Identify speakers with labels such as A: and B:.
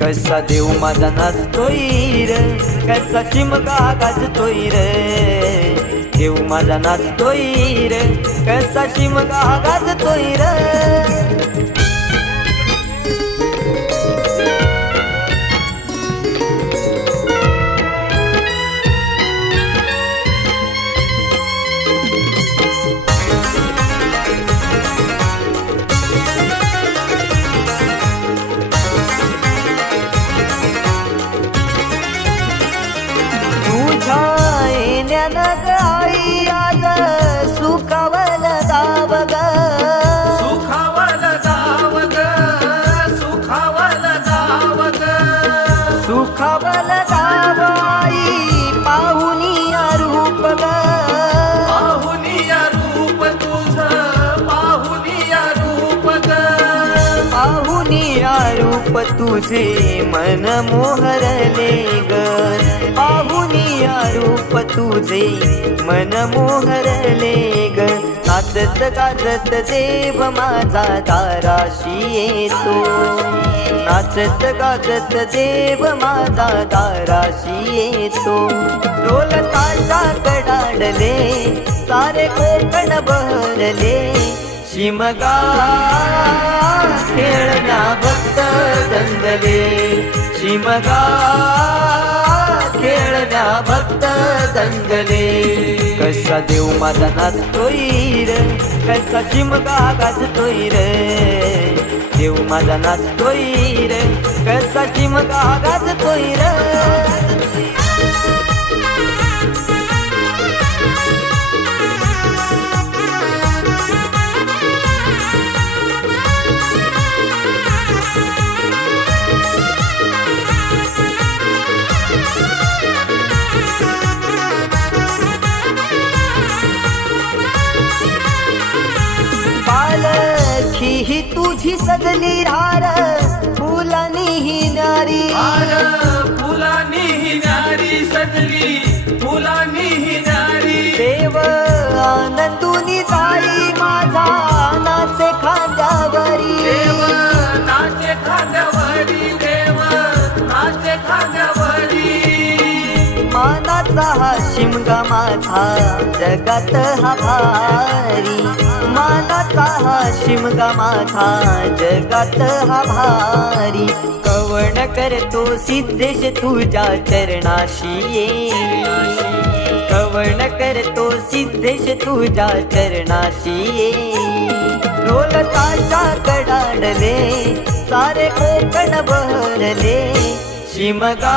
A: कसा देव माझा नाचतोय र? कसा चिमका गाजतोय र? देव माझा नाचतोय र कसा चिमका गाजतोय र? रूप
B: तुझे
A: मन मोहरले ग. पाहुनिया रूप तुझे मन मोहरले ग. नाचत काजत देव माझा ताराशी येतो नाचत गाजत देव माझा ताराशी येतो ढोल ताशा कडाडले सारे कोकण बहरले. शिमगा खेळण्या भक्त दंदले शिमगा खेळण्या भक्त दंगले कसा देव माझा नाचतोय र? कसा शिमगा गाजतोय रे? देव माझा नाचतोय र? कसा शिमगा गाज ही मानाचा हा शिमगा माझा. जगात हा भारी मानाचा हा शिमगा माझा. जगात हा भारी कवण करतो सिद्धेश तुझ्या चरणाशी ये. कवण करतो सिद्धेश तुझ्या चरणाशी ये. ढोल कडाडले सारे कोकण बहरले. शिमगा